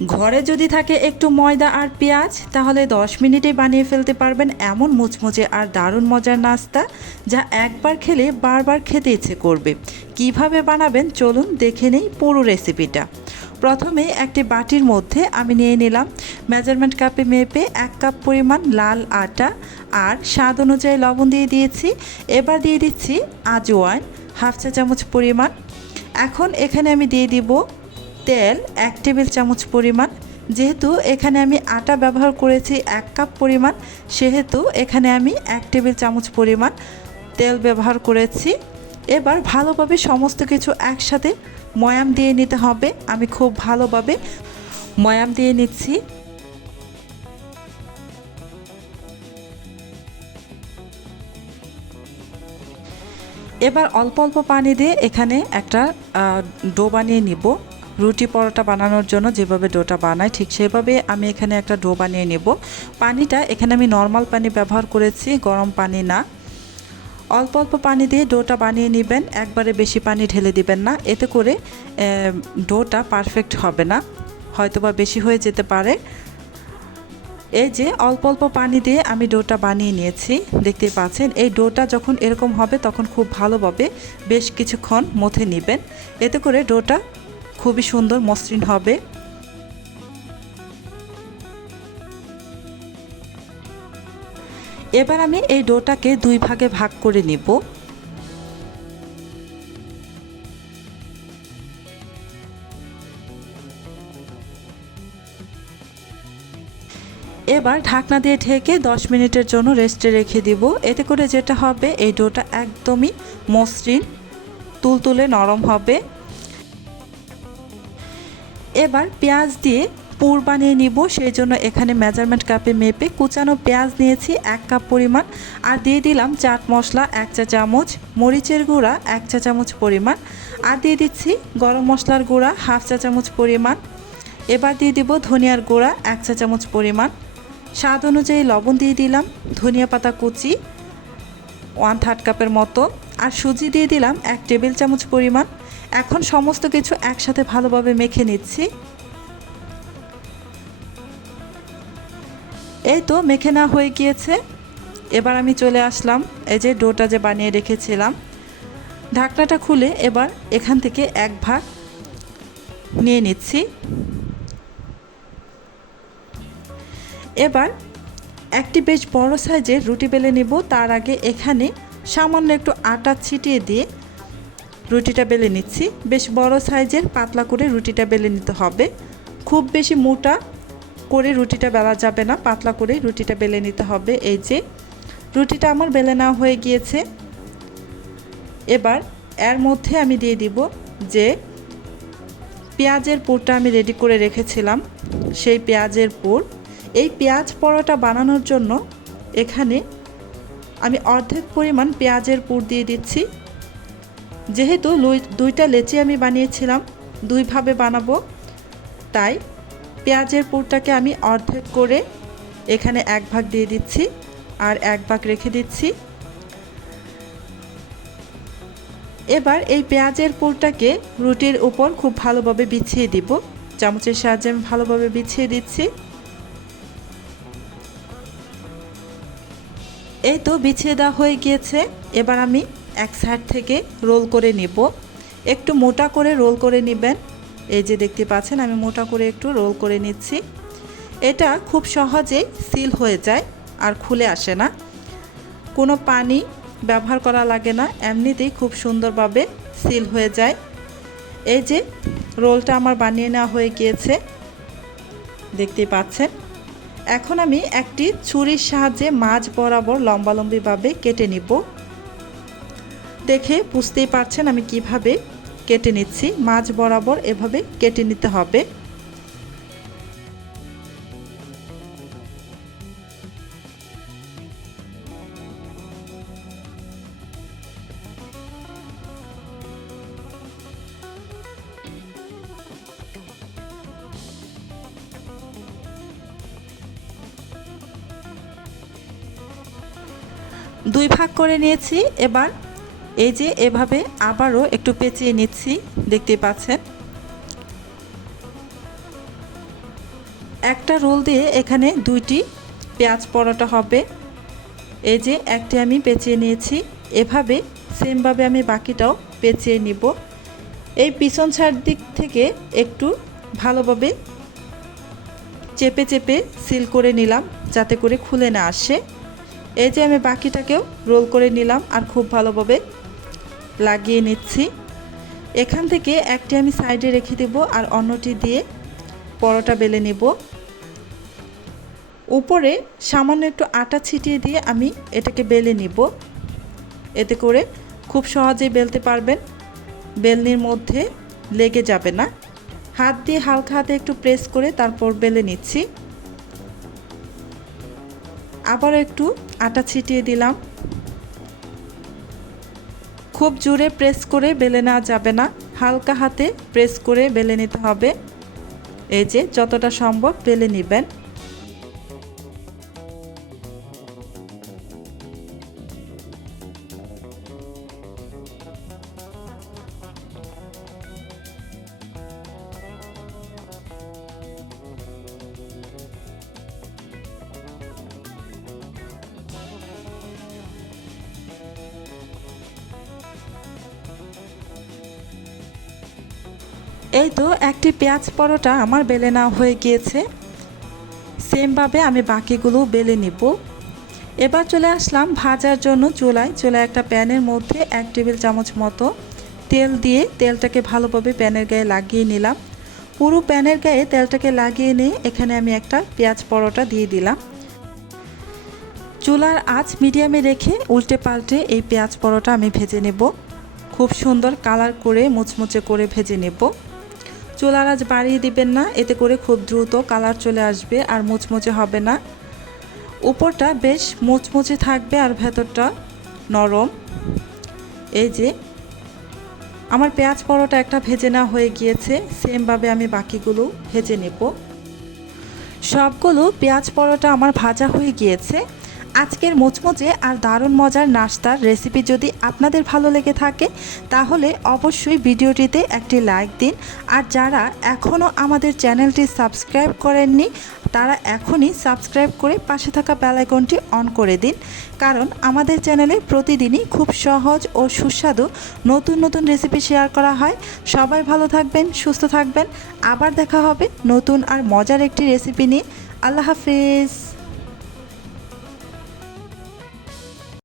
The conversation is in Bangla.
ঘরে যদি থাকে একটু ময়দা আর পেঁয়াজ তাহলে 10 মিনিটে বানিয়ে ফেলতে পারবেন এমন মুচমুচে আর দারুণ মজার নাস্তা, যা একবার খেলে বারবার খেতে ইচ্ছে করবে। কিভাবে বানাবেন চলুন দেখে নেই পুরো রেসিপিটা। প্রথমে একটি বাটির মধ্যে আমি নিয়ে নিলাম মেজারমেন্ট কাপে মেপে 1 কাপ পরিমাণ লাল আটা আর স্বাদ অনুযায়ী লবণ দিয়ে দিয়েছি। এবার দিয়ে দিচ্ছি আজওয়াইন হাফ চা চামচ পরিমাণ। এখন এখানে আমি দিয়ে দিব তেল 1 টেবিল চামচ পরিমাণ। যেহেতু এখানে আমি আটা ব্যবহার করেছি 1 কাপ পরিমাণ, সেহেতু এখানে আমি 1 টেবিল চামচ পরিমাণ তেল ব্যবহার করেছি। এবার ভালোভাবে সমস্ত কিছু একসাথে ময়াম দিয়ে নিতে হবে। আমি খুব ভালোভাবে ময়াম দিয়ে নিচ্ছি। এবার অল্প অল্প পানি দিয়ে এখানে একটা ডো বানিয়ে নিব। রুটি পরোটা বানানোর জন্য যেভাবে ডোটা বানাই ঠিক সেভাবে আমি এখানে একটা ডো বানিয়ে নেব। পানিটা এখানে আমি নর্মাল পানি ব্যবহার করেছি, গরম পানি না। অল্প অল্প পানি দিয়ে ডোটা বানিয়ে নেবেন, একবারে বেশি পানি ঢেলে দিবেন না, এতে করে ডোটা পারফেক্ট হবে না, হয়তোবা বেশি হয়ে যেতে পারে। এই যে অল্প অল্প পানি দিয়ে আমি ডোটা বানিয়ে নিয়েছি, দেখতেই পাচ্ছেন। এই ডোটা যখন এরকম হবে তখন খুব ভালোভাবে বেশ কিছুক্ষণ মথে নেবেন, এতে করে ডোটা খুবই সুন্দর মসৃণ হবে। এবার আমি এই ডোটাকে 2 ভাগে ভাগ করে নিব। এবার ঢাকনা দিয়ে ঢেকে 10 মিনিটের জন্য রেস্টে রেখে দিব। এতে করে যেটা হবে এই ডোটা একদমই মসৃণ তুলতুলে নরম হবে। এবার পেঁয়াজ দিয়ে পুর বানিয়ে নিব, সেই জন্য এখানে মেজারমেন্ট কাপে মেপে কুচানো পেঁয়াজ নিয়েছি 1 কাপ পরিমাণ, আর দিয়ে দিলাম চাট মশলা 1 চা চামচ, মরিচের গুঁড়া 1 চা চামচ পরিমাণ, আর দিয়ে দিচ্ছি গরম মশলার গুঁড়া হাফ চা চামচ পরিমাণ। এবার দিয়ে দিব ধনিয়ার গুঁড়া 1 চা চামচ পরিমাণ, স্বাদ অনুযায়ী লবণ দিয়ে দিলাম, ধনিয়া পাতা কুচি 1/3 কাপের মতো, আর সুজি দিয়ে দিলাম 1 টেবিল চামচ পরিমাণ। এখন সমস্ত কিছু একসাথে ভালোভাবে মেখে নিচ্ছি। এই তো মেখে নেওয়া হয়ে গিয়েছে। এবার আমি চলে আসলাম এই যে ডোটা যে বানিয়ে রেখেছিলাম, ঢাকনাটা খুলে এবার এখান থেকে 1 ভাগ নিয়ে নিচ্ছি। এবার একটি বেশ বড় সাইজের রুটি বেলে নেব। তার আগে এখানে সামান্য একটু আটা ছিটিয়ে দিয়ে রুটিটা বেলে নিচ্ছি। বেশ বড় সাইজের পাতলা করে রুটিটা বেলে নিতে হবে, খুব বেশি মোটা করে রুটিটা বেলা যাবে না, পাতলা করে রুটিটা বেলে নিতে হবে। এই যে রুটিটা আমার বেলে নেওয়া হয়ে গিয়েছে। এবার এর মধ্যে আমি দিয়ে দিব যে পেঁয়াজের পুরটা আমি রেডি করে রেখেছিলাম, সেই পেঁয়াজের পুর। এই পেঁয়াজ পরোটা বানানোর জন্য এখানে আমি অর্ধেক পরিমাণ পেঁয়াজের পুর দিয়ে দিচ্ছি। যেহেতু 2টা লেচি আমি বানিয়েছিলাম, 2 ভাবে বানাবো, তাই পেঁয়াজের পুরটাকে আমি অর্ধেক করে এখানে 1 ভাগ দিয়ে দিচ্ছি আর 1 ভাগ রেখে দিচ্ছি। এবার এই পেঁয়াজের পুরটাকে রুটির উপর খুব ভালোভাবে বিছিয়ে দিব, চামচের সাহায্যে আমি ভালোভাবে বিছিয়ে দিচ্ছি। এই তো বিছিয়ে দেওয়া হয়ে গিয়েছে। এবার আমি এক সাইড থেকে রোল করে নিব, একটু মোটা করে রোল করে নেবেন। এই যে দেখতে পাচ্ছেন আমি মোটা করে একটু রোল করে নিচ্ছি। এটা খুব সহজেই সিল হয়ে যায় আর খুলে আসে না, কোনো পানি ব্যবহার করা লাগে না, এমনিতেই খুব সুন্দরভাবে সিল হয়ে যায়। এই যে রোলটা আমার বানিয়ে নেওয়া হয়ে গিয়েছে, দেখতেই পাচ্ছেন। এখন আমি একটি ছুরির সাহায্যে মাঝ বরাবর লম্বালম্বিভাবে কেটে নিব। দেখে বুঝতেই পারছেন আমি কিভাবে কেটে নিচ্ছি, মাঝ বরাবর এভাবে কেটে নিতে হবে। দুই ভাগ করে নিয়েছি। এবার এই যে এভাবে আবারও একটু পেঁচিয়ে নিচ্ছি, দেখতেই পাচ্ছেন। একটা রোল দিয়ে এখানে 2টি পেঁয়াজ পরোটা হবে। এই যে একটি আমি পেঁচিয়ে নিয়েছি, এভাবে সেমভাবে আমি বাকিটাও পেঁচিয়ে নিব। এই পিছন সাইড দিক থেকে একটু ভালোভাবে চেপে চেপে সিল করে নিলাম যাতে করে খুলে না আসে। এই যে আমি বাকিটাকেও রোল করে নিলাম আর খুব ভালোভাবে লাগিয়ে নিচ্ছি। এখান থেকে একটি আমি সাইডে রেখে দেব আর অন্যটি দিয়ে পরোটা বেলে নেব। উপরে সামান্য একটু আটা ছিটিয়ে দিয়ে আমি এটাকে বেলে নিব। এতে করে খুব সহজেই বেলতে পারবেন, বেলনির মধ্যে লেগে যাবে না। হাত দিয়ে হালকা হাতে একটু প্রেস করে তারপর বেলে নিচ্ছি। আবার একটু আটা ছিটিয়ে দিলাম। খুব জোরে প্রেস করে বেলে নেওয়া যাবে না, হালকা হাতে প্রেস করে বেলে নিতে হবে। এই যে যতটা সম্ভব বেলে নেবেন। এই তো একটি পেঁয়াজ পরোটা আমার বেলে নেওয়া হয়ে গিয়েছে। সেমভাবে আমি বাকিগুলো বেলে নিব। এবার চলে আসলাম ভাজার জন্য চুলায়। একটা প্যানের মধ্যে 1 টেবিল চামচ মতো তেল দিয়ে তেলটাকে ভালোভাবে প্যানের গায়ে লাগিয়ে নিলাম। পুরো প্যানের গায়ে তেলটাকে লাগিয়ে নিয়ে এখানে আমি একটা পেঁয়াজ পরোটা দিয়ে দিলাম। চুলার আঁচ মিডিয়ামে রেখে উল্টে পাল্টে এই পেঁয়াজ পরোটা আমি ভেজে নেব। খুব সুন্দর কালার করে মুচমুচে করে ভেজে নেব। চুলার আঁচ বাড়িয়ে দিবেন না, এতে করে খুব দ্রুত কালার চলে আসবে আর মুচমুচে হবে না। উপরটা বেশ মুচমুচে থাকবে আর ভেতরটা নরম। এই যে আমার পেঁয়াজ পরোটা একটা ভেজে নেওয়া হয়ে গিয়েছে, সেমভাবে আমি বাকিগুলো ভেজে নেব। সবগুলো পেঁয়াজ পরোটা আমার ভাজা হয়ে গিয়েছে। আজকের মুচমুচে আর দারুণ মজার নাস্তার রেসিপি যদি আপনাদের ভালো লেগে থাকে তাহলে অবশ্যই ভিডিওটিতে একটি লাইক দিন। আর যারা এখনও আমাদের চ্যানেলটি সাবস্ক্রাইব করেননি তারা এখনই সাবস্ক্রাইব করে পাশে থাকা বেল আইকনটি অন করে দিন, কারণ আমাদের চ্যানেলে প্রতিদিনই খুব সহজ ও সুস্বাদু নতুন নতুন রেসিপি শেয়ার করা হয়। সবাই ভালো থাকবেন, সুস্থ থাকবেন। আবার দেখা হবে নতুন আর মজার একটি রেসিপি নিয়ে। আল্লাহ হাফেজ।